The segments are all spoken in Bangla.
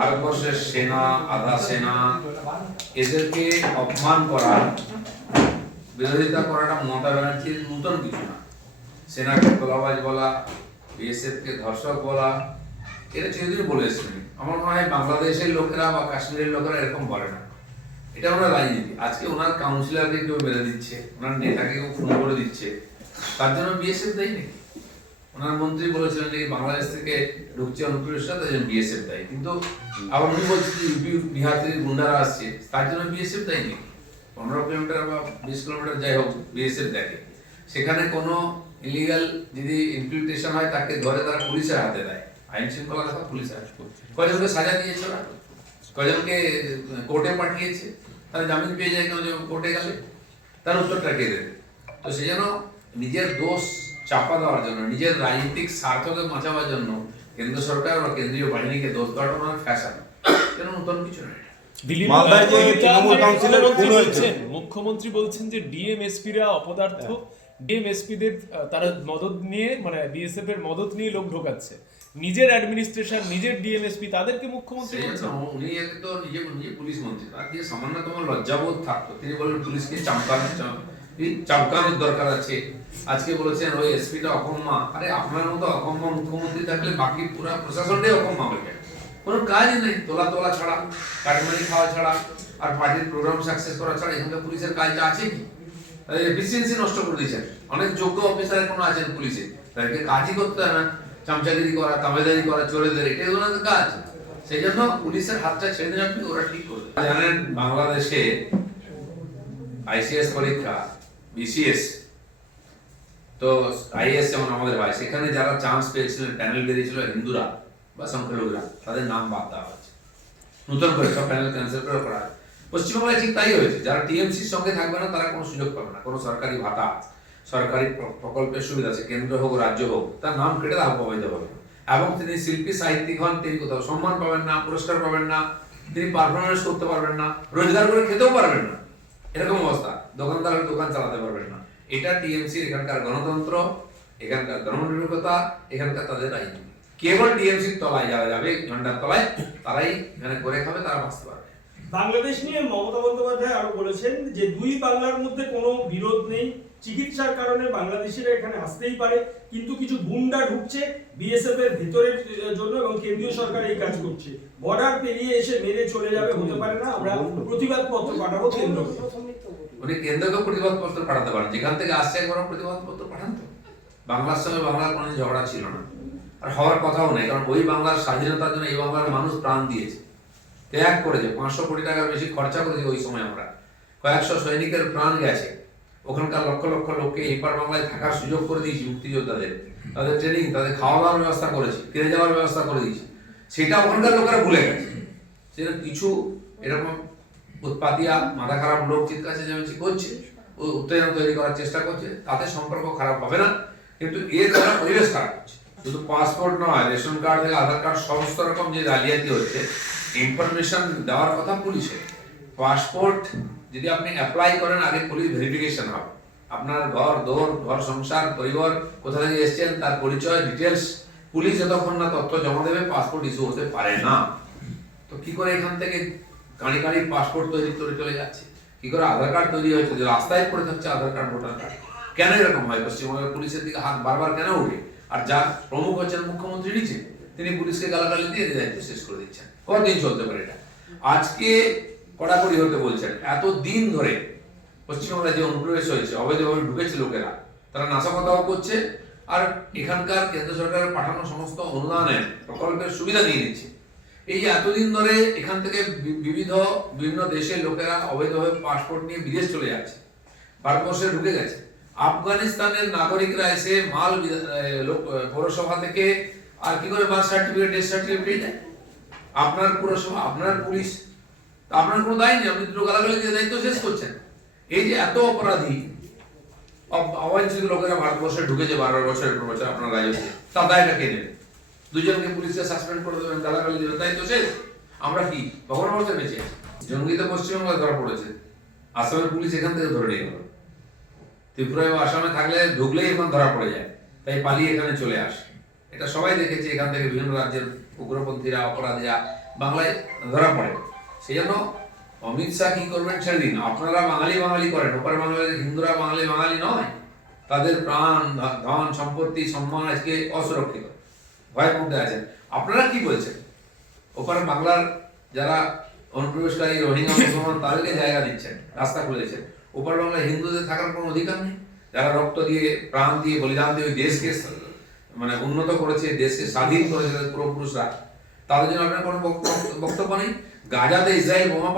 ভারতবর্ষের সেনা, আধা সেনা এদেরকে অপমান করা, বিরোধিতা করাটা মমতা ব্যানার্জির নতুন কিছু না। সেনাকে তোলাবাজ বলা, বিএসএফ কে ধর্ষক বলা, এটা চিরদিন বলে এসেছেন। আমার মনে হয় বাংলাদেশের লোকেরা বা কাশ্মীরের লোকেরা এরকম বলে না। এটা ওনার রাজনীতি। আজকে ওনার কাউন্সিলরকে কেউ মেরে দিচ্ছে, ওনার নেতাকে কেউ খুন করে দিচ্ছে, তার জন্য বিএসএফ দায়ী নাকি? ওনার মন্ত্রী বলেছিলেন যে বাংলাদেশ থেকে ঢুকছে অনুপ্রবেশরা, তার জন্য বিএসএফ দায়ী। কিন্তু আবার উনি বলছেন যে ইউপি বিহার থেকে গুন্ডারা আসছে, তার জন্য বিএসএফ দায়ী নাকি? 15 কিলোমিটার বা 20 কিলোমিটার যাই হোক বিএসএফ দেখে, সেখানে কোনো ইলিগাল যদি ইনফিল্ট্রেশন হয় তাকে ধরে তারা পুলিশের হাতে দেয়। আইন শৃঙ্খলা দেখা পুলিশের হাতে। কয়জনকে সাজা দিয়েছে ওরা, কয়জনকে কোর্টে পাঠিয়েছে, তারা জামিন পেয়ে যায় কেউ কোর্টে গেলে, তার উত্তরটা কে দেবে? তো সেই জন্য নিজের দোষ চাপা দেওয়ার জন্য, নিজের রাজনৈতিক স্বার্থকে বাঁচাবার জন্য কেন্দ্র সরকার বা কেন্দ্রীয় বাহিনীকে দোষ দেওয়াটা ওনার ফ্যাশন, কেন নতুন কিছু নয়। মুখ্যমন্ত্রী বলছেন যে ডিএমএসপিরা অপদার্থ, ডিএমএসপিদের তারা মদত নিয়ে, মানে বিএসএফ এর মদত নিয়ে লোক ঢোকাচ্ছে, নিজের অ্যাডমিনিস্ট্রেশন, নিজের ডিএমএসপি, তাদেরকে মুখ্যমন্ত্রী বলছেন। উনি তো নিজে পুলিশ মন্ত্রী, তার যে সামান্যতম লজ্জাবোধ থাকতো, তিনি বলেন পুলিশকে চামকানোর দরকার আছে। আজকে বলেছেন ওই এসপিটা অকম্মা। আরে আপনার মতো অকম্মা মুখ্যমন্ত্রী থাকলে বাকি পুরো প্রশাসনটাই অকম্মা হয়ে যায়। কোনো কাজই নেই, তোলা ছাড়া, কাটমানি খাওয়া ছাড়া, আর পার্টির প্রোগ্রাম সাকসেস করা ছাড়া এখানকার পুলিশের কাজটা আছে কি? তাদের এফিসিয়েন্সি নষ্ট করে দিয়েছেন। অনেক যোগ্য অফিসার কোনো আছেন পুলিশে, তাদেরকে কাজই করতে হয় না, চামচাগিরি করা, তামেদারি করা, চোরেদের, এটাই ওনাদের কাজ। সেই জন্য পুলিশের হাতটা ছেড়ে দেন আপনি, ওরা ঠিক করবে। জানেন বাংলাদেশে আইসিএস পরীক্ষা, বিসিএস, তো আইএস যেমন আমাদের হয়, সেখানে যারা চান্স পেয়েছিলেন, প্যানেল বেরিয়েছিল হিন্দুরা বা সংখ্যালঘুরা, তাদের নাম বাদ দেওয়া হয়েছে, নতুন করে সব প্যানেল ক্যান্সেল করে করা হয়। পশ্চিমবাংলায় ঠিক তাই হয়েছে। যারা টিএমসির সঙ্গে থাকবে না তারা কোনো সুযোগ পাবে না, কোনো সরকারি ভাতা, সরকারি প্রকল্পের সুবিধা আছে, কেন্দ্র হোক রাজ্য হোক, তার নাম কেটে দেওয়া পাবে পাবে না। এবং তিনি শিল্পী সাহিত্যিক হন, তিনি কোথাও সম্মান পাবেন না, পুরস্কার পাবেন না, তিনি পারফরমেন্স করতে পারবেন না, রোজগার করে খেতেও পারবেন না, এরকম অবস্থা। দোকানদার দোকান চালাতে পারবেন না। এটা টিএমসি, এখানকার গণতন্ত্র, এখানকার ধর্মনিরপেক্ষতা, এখানকার তাদের রাজনীতি। কেবল টিএমসির তলায় যারা যাবে, ঝন্ডার তলায়, তারাই এখানে করে খাবে, তারা বাঁচতে পারবে। বাংলাদেশ নিয়ে মমতা বন্দ্যোপাধ্যায় আরো বলেছেন যে দুই বাংলার মধ্যে কোনো বিরোধ নেই, চিকিৎসার কারণে বাংলাদেশিরা এখানে আসতেই পারে, কিন্তু কিছু গুন্ডা ঢুকছে বিএসএফ এর ভিতরের জন্য এবং কেন্দ্রীয় সরকার এই কাজ করছে। বর্ডার পেরিয়ে এসে মেরে চলে যাবে, হতে পারে না, আমরা প্রতিবাদ পত্র পাঠাবো কেন্দ্রকে। উনি কেন্দ্রকে প্রতিবাদ পত্র পাঠাতে পারেন, যেখান থেকে আসছে একবার প্রতিবাদ পত্র পাঠান তো। বাংলার সঙ্গে বাংলার কোনো ঝগড়া ছিল না, আর হওয়ার কথাও নেই। কারণ ওই বাংলার স্বাধীনতার জন্য এই বাংলার মানুষ প্রাণ দিয়েছে, ত্যাগ করেছে, 500 কোটি টাকার বেশি খরচা করেছে ওই সময়। আমরা কয়েকশো সৈনিকের প্রাণ গেছে, ওখানকার লক্ষ লক্ষ লোককে এপার বাংলায় থাকার সুযোগ করে দিয়েছি, মুক্তিযোদ্ধাদের, তাদের ট্রেনিং, তাদের খাওয়া দাওয়ার ব্যবস্থা করেছি, ফিরে যাওয়ার ব্যবস্থা করে দিয়েছি। সেটা ওখানকার লোকেরা ভুলে গেছে। সেটা কিছু এরকম উৎপাতিয়া মাথা খারাপ লোক চিৎকার চেঁচামেচি করছে, ও উত্তেজনা তৈরি করার চেষ্টা করছে, তাতে সম্পর্ক খারাপ হবে না, কিন্তু এর দ্বারা পরিবেশ খারাপ হচ্ছে। শুধু পাসপোর্ট নয়, রেশন কার্ড থেকে আধার কার্ড, সমস্ত রকম যে জালিয়াতি হচ্ছে, ইনফরমেশন দেওয়ার কথা পুলিশের। পাসপোর্ট যদি আপনি অ্যাপ্লাই করেন, আগে পুলিশ ভেরিফিকেশন হবে, আপনার ঘর সংসার, পরিবার, কোথা থেকে এসেছেন, তার পরিচয়, ডিটেলস। পুলিশ যতক্ষণ না তথ্য জমা দেবে, পাসপোর্ট ইস্যু হতে পারে না। তো কি করে এখান থেকে কাঁড়ি পাসপোর্ট তৈরি করে চলে যাচ্ছে, কি করে আধার কার্ড তৈরি হয়েছে, যে রাস্তায় পড়ে থাকছে আধার কার্ড, ভোটার কার্ড? কেন এরকম হয়? পশ্চিমবঙ্গের পুলিশের দিকে হাত বারবার কেন উঠে? আর যার প্রমুখ হচ্ছেন মুখ্যমন্ত্রী নিচে, তিনি পুলিশকে গালাগালি দিয়ে দায়িত্ব শেষ করে দিচ্ছেন। কতদিন চলতে পারে এটা? আজকে কড়াকড়ি হতে বলছেন। এত দিন ধরে পশ্চিমবঙ্গে যে অনুপ্রবেশ হয়েছে, অবৈধভাবে ঢুকেছে লোকেরা, তারা নাশকতাও করছে, আর এখানকার কেন্দ্র সরকারের পাঠানো সমস্ত উন্নয়নের প্রকল্পের সুবিধা নিয়ে নিচ্ছে। এই যে এতদিন ধরে এখান থেকে বিভিন্ন দেশের লোকেরা অবৈধভাবে পাসপোর্ট নিয়ে বিদেশ চলে যাচ্ছে, ভারতবর্ষে ঢুকে গেছে। আফগানিস্তানের নাগরিকরা এসে মাল পৌরসভা থেকে আর কি করে বার্থ সার্টিফিকেট, ডেথ সার্টিফিকেট পেয়ে যায়? আপনার পৌরসভা, আপনার পুলিশ, আপনার কোনো দায় নেই, আপনি দুটো গালাগালি দিয়ে দায়িত্ব শেষ করছেন। এই যে এত অপরাধী অবাঞ্ছিত লোকেরা ভারতবর্ষে ঢুকেছে 12 বছরের পর বছর আপনার রাজত্বে, তার দায়টা কে নেবে? দুজনকে পুলিশকে সাসপেন্ড করে দেবেন, গালাগালি দেবেন, দায়িত্ব শেষ। আমরা কি কখনো বলতে পেরেছি? জঙ্গি তো পশ্চিমবঙ্গে ধরা পড়েছে, আসামের পুলিশ এখান থেকে ধরে নিয়ে গেল। ত্রিপুরায় বা আসামে থাকলে ঢুকলেই এখন ধরা পড়ে যায়, তাই পালিয়ে এখানে চলে আসে। এটা সবাই দেখেছে, এখান থেকে বিভিন্ন রাজ্যের উগ্রপন্থীরা, অপরাধীরা বাংলায় ধরা পড়ে। সেই জন্য অমিত শাহ কি করবেন ছেড়ে দিন, আপনারা বাঙালি বাঙালি করেন, ওপার বাংলাদেশের হিন্দুরা বাঙালি বাঙালি নয়, তাদের প্রাণ ধন সম্পত্তি সম্মান আজকে অসুরক্ষিত, ভয়ের মধ্যে আছেন। আপনারা কি বলছেন? ওপার বাংলার যারা অনুপ্রবেশকারী রোহিঙ্গা মুসলমান তাদেরকে জায়গা দিচ্ছেন, রাস্তা খুলেছেন, ওপার বাংলায় হিন্দুদের থাকার কোনো অধিকার নেই? যারা রক্ত দিয়ে প্রাণ দিয়ে বলিদান দিয়ে ওই দেশকে মানে উন্নত করেছে, দেশকে স্বাধীন করেছে তাদের পূর্বপুরুষরা, তাদের জন্য আপনার কোনো বক্তব্য নেই? গাজাতে ইসরায়েল বোমা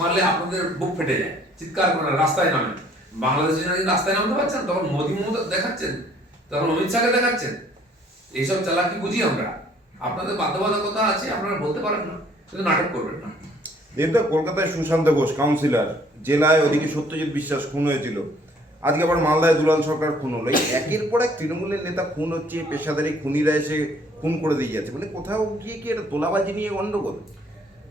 মারলে আপনাদের বুক ফেটে যায়, চিৎকার করেন, রাস্তায় নামেন। বাংলাদেশের জন্য রাস্তায় নামতে পারছেন, তখন মোদী মমতা দেখাচ্ছেন, তখন অমিত শাহকে দেখাচ্ছেন। এইসব চালাকি বুঝি আমরা। আপনাদের বাধ্যবাধকতা আছে, আপনারা বলতে পারেন না, শুধু নাটক করবেন না। যেহেতু কলকাতায় সুশান্ত ঘোষ কাউন্সিলর, জেলায় ওদিকে সত্যজিৎ বিশ্বাস খুন হয়েছিল, আজকে আবার মালদায় দুলাল সরকার খুন হলো। এই একের পর এক তৃণমূলের নেতা খুন হচ্ছে, পেশাদারি খুনিরা এসে খুন করে দিয়ে যাচ্ছে, মানে কোথাও গিয়ে কি এটা তোলাবাজি নিয়ে গন্ডগোল?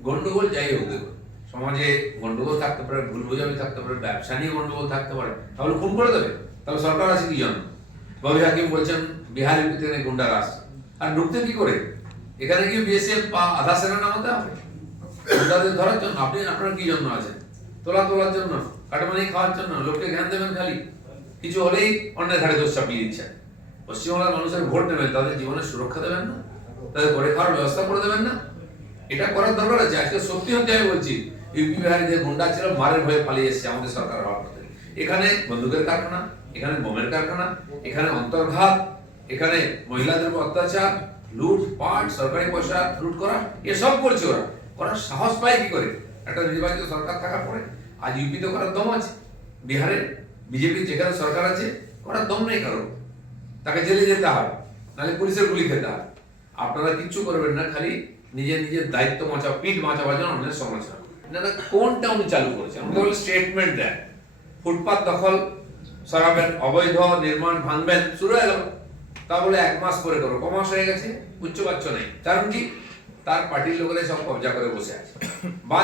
গন্ডগোল যাই হোক, দেখুন সমাজে গন্ডগোল থাকতে পারে, ভুল বোঝাবুঝি থাকতে পারে, ব্যবসা নিয়ে গন্ডগোল থাকতে পারে, তাহলে খুন করে দেবে? তাহলে সরকার আছে কি জন্য? বাবু হাকিম বলছেন বিহার ইউপি থেকে গুন্ডারা আসছে, আর ঢুকতে কি করে? এখানে কি বিএসএফ বা আধা সেনা নামাতে হবে গুন্ডাদের ধরার জন্য? আপনারা কি জন্য আছেন? তোলার জন্য, কাটমানি খাওয়ার জন্য, লোককে জ্ঞান দেবেন খালি, কিছু হলেই অন্যের ঘাড়ে দোষ চাপিয়ে দিচ্ছেন। পশ্চিমবাংলার মানুষের ভোট নেবেন, তাদের জীবনের সুরক্ষা দেবেন না, তাদের করে খাওয়ার ব্যবস্থা করে দেবেন না? এটা করার দরকার আছে। আজকে সত্যি হতে আমি বলছি, ইউপি বিহারে যে গুন্ডা ছিল মারের ভয়ে পালিয়ে এসেছে আমাদের সরকার হওয়ার পথে। এখানে বন্দুকের কারখানা, এখানে বোমের কারখানা, এখানে অন্তর্ঘাত, এখানে মহিলাদের উপর অত্যাচার, লুট পাট, সরকারি পয়সা লুট করা, এসব করছে ওরা। করার সাহস পায় কি করে একটা নির্বাচিত সরকার থাকার পরে? আজ ইউপিতে করার দম আছে, বিহারে বিজেপির যেখানে সরকার আছে করার দম নেই কারো, তাকে জেলে যেতে হয়, নাহলে পুলিশের গুলি খেতে হয়। আপনারা কিচ্ছু করবেন না, খালি নিজের দায়িত্ব বাঁচাও, পিঠ বাঁচাবার জন্য অন্যের সমালোচনা। কোনটা উনি চালু করেছেন? আমাকে বলে স্টেটমেন্ট দেন, ফুটপাত দখল সরাবেন, অবৈধ নির্মাণ ভাঙবেন, শুরু হয়ে গেল। তা বলে 1 মাস করে করো, কমাস হয়ে গেছে, বুঝতে পারছো নাই। কারণ কি? তার পার্টির লোকেরা সব কবজা করে বসে আছে, বা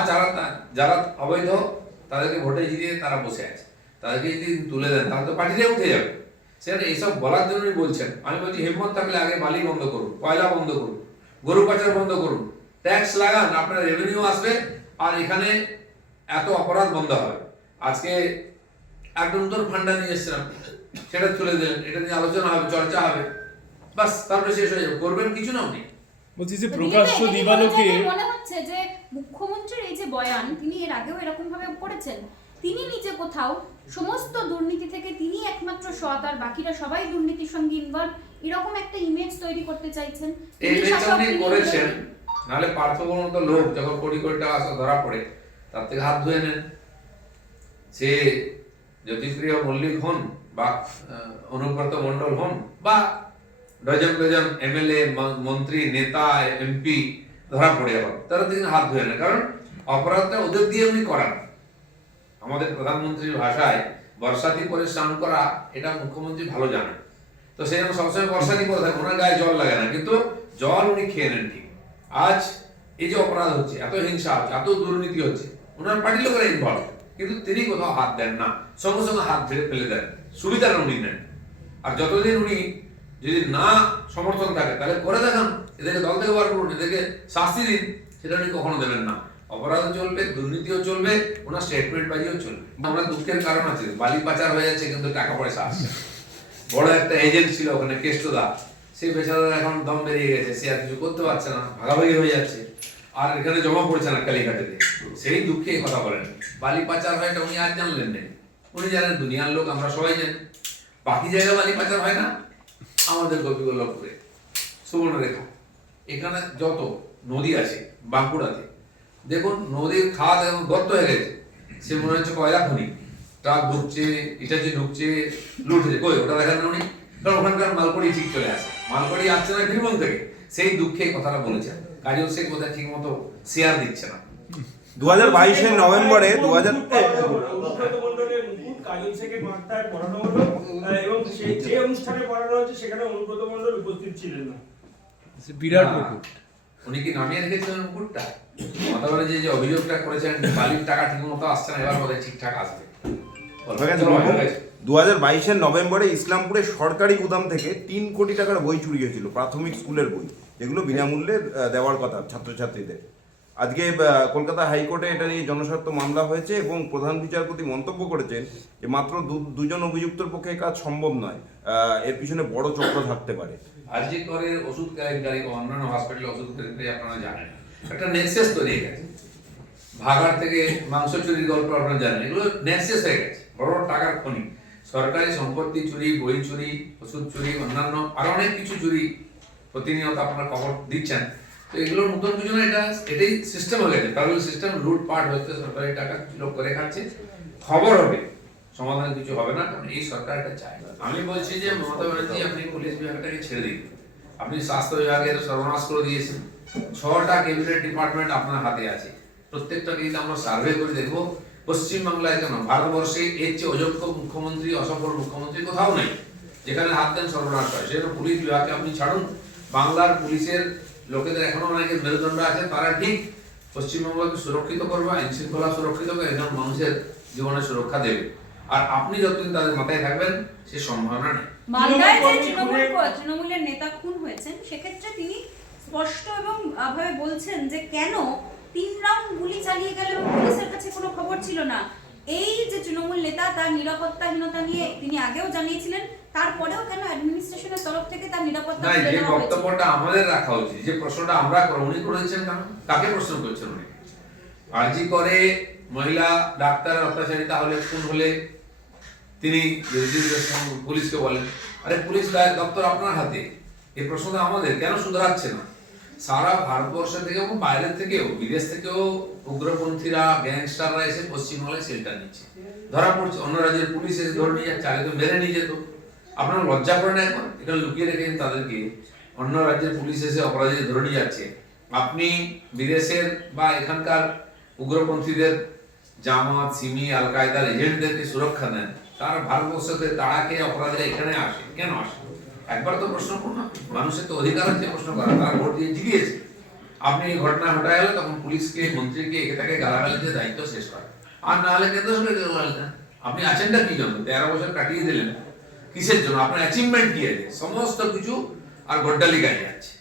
যারা অবৈধ তাদেরকে ভোটে জিতিয়ে তারা বসে আছে, তাদেরকে যদি তুলে দেন তাহলে তো পার্টিতে উঠে যাবে। সেখানে এইসব বলার জন্যই বলছেন। আমি বলছি হিম্মত থাকলে আগে বালি বন্ধ করুন, কয়লা বন্ধ করুন, গরু পাচার বন্ধ করুন, ট্যাক্স লাগান, আপনার রেভিনিউ আসবে, আর এখানে এত অপরাধ বন্ধ হবে। আজকে একটা নতুন ফান্ডা নিয়ে এসেছিলাম, সেটা তুলে দিলেন, এটা নিয়ে আলোচনা হবে, চর্চা হবে, বাস, তারপরে শেষ হয়ে যাবে। করবেন কিছু না উনি। বলছি যে প্রকাশ্য দিবালোকে মনে হচ্ছে যে মুখ্যমন্ত্রীর এই যে বয়ান, তিনি এর আগেও এরকম ভাবে করেছেন, তিনি নিজে কোথাও সমস্ত দুর্নীতি থেকে তিনি একমাত্র সৎ আর বাকিরা সবাই দুর্নীতির সঙ্গে ইনভলভ, এরকম একটা ইমেজ তৈরি করতে চাইছেন। এই ইমেজটা উনি করেছেন, নাহলে পার্থবর্ণত লোক যখন কোটি কোটি টাকা ধরা পড়ে তার থেকে হাত ধুয়ে নেন। সে জ্যোতিপ্রিয় মল্লিক হন, বা অনুব্রত মণ্ডল হন, বা ডজন এমএলএ মন্ত্রী নেতা এমপি ধরা পড়ে যাবে, তারা দিন হাত ধুয়ে নেন। কারণ অপরাধটা ওদের দিয়ে উনি করান। আমাদের প্রধানমন্ত্রীর ভাষায় বর্ষাতি করে স্নান করা, এটা মুখ্যমন্ত্রী ভালো জানেন। তো সেই জন্য সবসময় বর্ষাতি করে থাকে, ওনার গায়ে জল লাগে না, কিন্তু জল উনি খেয়ে নেন ঠিক। আজ এই যে অপরাধ হচ্ছে, এত হিংসা হচ্ছে, এত দুর্নীতি হচ্ছে, ওনার পার্টির লোকেরা ইনভলভ, কিন্তু তিনি কোথাও হাত দেন না, সঙ্গে সঙ্গে হাত ঝেড়ে ফেলে দেন, সুবিধাটা উনি নেন। আর যতদিন উনি যদি না সমর্থন থাকে তাহলে করে দেখান, এদেরকে দল থেকে বার করুন, এদেরকে শাস্তি দিন, সেটা উনি কখনো দেবেন না। অপরাধও চলবে, দুর্নীতিও চলবে, ওনার স্টেটমেন্ট বাজিও চলবে। আমরা দুঃখের কারণ আছে, বালি পাচার হয়ে যাচ্ছে কিন্তু টাকা পয়সা আসছে। বড় একটা এজেন্ট ছিল ওখানে কেষ্টদা, সেই বেচারা এখন দম বেরিয়ে গেছে, সে আর কিছু করতে পারছে না, ভাগাভাগি হয়ে যাচ্ছে, আর এখানে জমা পড়ছে না কালীঘাটেতে। সেই দুঃখে কথা বলেন। বালি পাচার হয় এটা উনি আজ জানলেন না, উনি জানেন, দুনিয়ার লোক আমরা সবাই জানি। বাকি জায়গায় বালি পাচার হয় না, আমাদের গোপীবল্লভপুরে সুবর্ণরেখা, এখানে যত নদী আছে বাঁকুড়াতে, দেখুন নদীর খাদ এবং গর্ত হয়ে গেছে, সে মনে হচ্ছে কয়লা খনি, ট্রাক ঢুকছে, ইটাচি ঢুকছে, লুট হচ্ছে, কই ওটা দেখেন না উনি? কারণ ওখানকার মালপড়ি ঠিক চলে আসে, মালপড়ি আসছে না বীরভূম থেকে, সেই দুঃখে কথাটা বলেছেন। কাজল শেখ বোধহয় ঠিক মতো শেয়ার দিচ্ছে না। 2022 নভেম্বরে কাজল শেখের মাথায় পড়ানো হলো, এবং সেই যে অনুষ্ঠানে পড়ানো হচ্ছে সেখানে অনুব্রত মণ্ডল উপস্থিত ছিলেন না। বিরাট মুকুট উনি কি নামিয়ে রেখেছিলেন মুকুটটা? মাতাবারে যে অভিযোগটা করেছেন, বালির টাকা ঠিক মতো আসছে না, এবার বোধহয় ঠিকঠাক আসবে। 2022 নভেম্বরে ইসলামপুরে সরকারি গুদাম থেকে 3 কোটি টাকার বই চুরি হয়েছিল, প্রাথমিক স্কুলের বই, যেগুলো বিনামূল্যে দেওয়ার কথা ছাত্রছাত্রীদের। আজকে কলকাতা হাইকোর্টে এটা নিয়ে জনস্বার্থ মামলা হয়েছে এবং প্রধান বিচারপতি মন্তব্য করেছেন যে মাত্র দুজন অভিযুক্তর পক্ষে কাজ সম্ভব নয়, এর পিছনে বড় চক্র থাকতে পারে। আরজি করে ওষুধ কেলেঙ্কারি বা অন্যান্য হসপিটালে ওষুধ কেলেঙ্কারি আপনারা জানেন, একটা নেক্সাস তৈরি হয়ে গেছে। ভাগাড় থেকে মাংস চুরির গল্প আপনারা জানেন, এগুলো নেক্সাস হয়ে গেছে, বড় বড় টাকার খনি। সরকারি সম্পত্তি চুরি, বই চুরি, ওষুধ চুরি, অন্যান্য আরো অনেক কিছু চুরি প্রতিনিয়ত আপনারা খবর দিচ্ছেন। তো এগুলোর নতুন কিছু না, এটাই সিস্টেম হয়ে গেছে, প্যারালাল সিস্টেম, লুটপাট হচ্ছে, সরকারি টাকা কিছু লোক করে খাচ্ছে, খবর হবে, সমাধান কিছু হবে না, কারণ এই সরকার এটা চায় না। আমি বলছি যে মমতা ব্যানার্জি আপনি পুলিশ বিভাগটাকে ছেড়ে দিন, আপনি স্বাস্থ্য বিভাগের সর্বনাশ করে দিয়েছেন, 6টা ক্যাবিনেট ডিপার্টমেন্ট আপনার হাতে আছে, প্রত্যেকটা কিন্তু আমরা সার্ভে করে দেখবো পশ্চিমবাংলায় কেন ভারতবর্ষে এর চেয়ে অযোগ্য মুখ্যমন্ত্রী, অসফল মুখ্যমন্ত্রী কোথাও নেই, যেখানে হাত দেন সর্বনাশ হয়। সেজন্য পুলিশ বিভাগকে আপনি ছাড়ুন। বাংলার পুলিশের লোকেদের এখনো অনেকের মেরুদণ্ড আছে, তারা ঠিক পশ্চিমবঙ্গকে সুরক্ষিত করবে, আইন শৃঙ্খলা সুরক্ষিত করে একজন মানুষের জীবনের সুরক্ষা দেবে। আর আপনি যতদিন তাদের মাথায় থাকবেন সে সম্ভাবনা নেই। মালদায় যে তৃণমূলের নেতা খুন হয়েছেন, সেক্ষেত্রে তিনি স্পষ্ট এবং ভাবে বলছেন যে কেন 3 রাউন্ড গুলি চালিয়ে গেল এবং পুলিশের কাছে কোনো খবর ছিল না। এই যে তৃণমূল নেতা, তার নিরাপত্তাহীনতা নিয়ে তিনি আগেও জানিয়েছিলেন, তারপরেও কেন অ্যাডমিনিস্ট্রেশনের তরফ থেকে তার নিরাপত্তা না, তুলে যে নেওয়া হয়েছে? বক্তব্যটা আমাদের রাখা উচিত, যে প্রশ্নটা আমরা করব, উনি করেছেন কেন, কাকে প্রশ্ন করছেন উনি? আরজি করে মহিলা ডাক্তার অত্যাচারিতা হলে, খুন হলে তিনি পুলিশকে বলেন, আরে পুলিশ দপ্তর আপনার হাতে, এই প্রশ্নটা আমাদের, কেন শুধরাচ্ছে না? সারা ভারতবর্ষ থেকে এবং বাইরের থেকেও, বিদেশ থেকেও উগ্রপন্থীরা, গ্যাংস্টাররা এসে পশ্চিমবাংলায় শেল্টার নিচ্ছে, ধরা পড়ছে, অন্য রাজ্যের পুলিশ এসে ধরে নিয়ে যাচ্ছে, আগে তো মেরে নিয়ে যেত। আপনারা লজ্জা করে না এখন এখানে লুকিয়ে রেখেছেন তাদেরকে, অন্য রাজ্যের পুলিশ এসে অপরাধীকে ধরে নিয়ে যাচ্ছে। আপনি বিদেশের বা এখানকার উগ্রপন্থীদের, জামাত, সিমি, আল কায়দার এজেন্টদেরকে সুরক্ষা দেন, তারা ভারতবর্ষতে তাড়া খেয়ে অপরাধীরা এখানে আসে, কেন আসে? একবার তো প্রশ্ন করুন না, মানুষের তো অধিকার আছে প্রশ্ন করা, তারা ভোট দিয়ে জিতিয়েছে। আপনি এই ঘটনা ঘটায় গেলে তখন পুলিশকে, মন্ত্রীকে একে তাকে গালাগালি দিয়ে দায়িত্ব শেষ করা, আর না হলে কেন্দ্র সরকারকে গালাগালি দেন। আপনি আছেনটা কি জন্য? 13 বছর কাটিয়ে দিলেন কিসের জন্য? আপনার অ্যাচিভমেন্ট কি আছে? সমস্ত কিছু আর গড্ডালি গায়ে যাচ্ছে।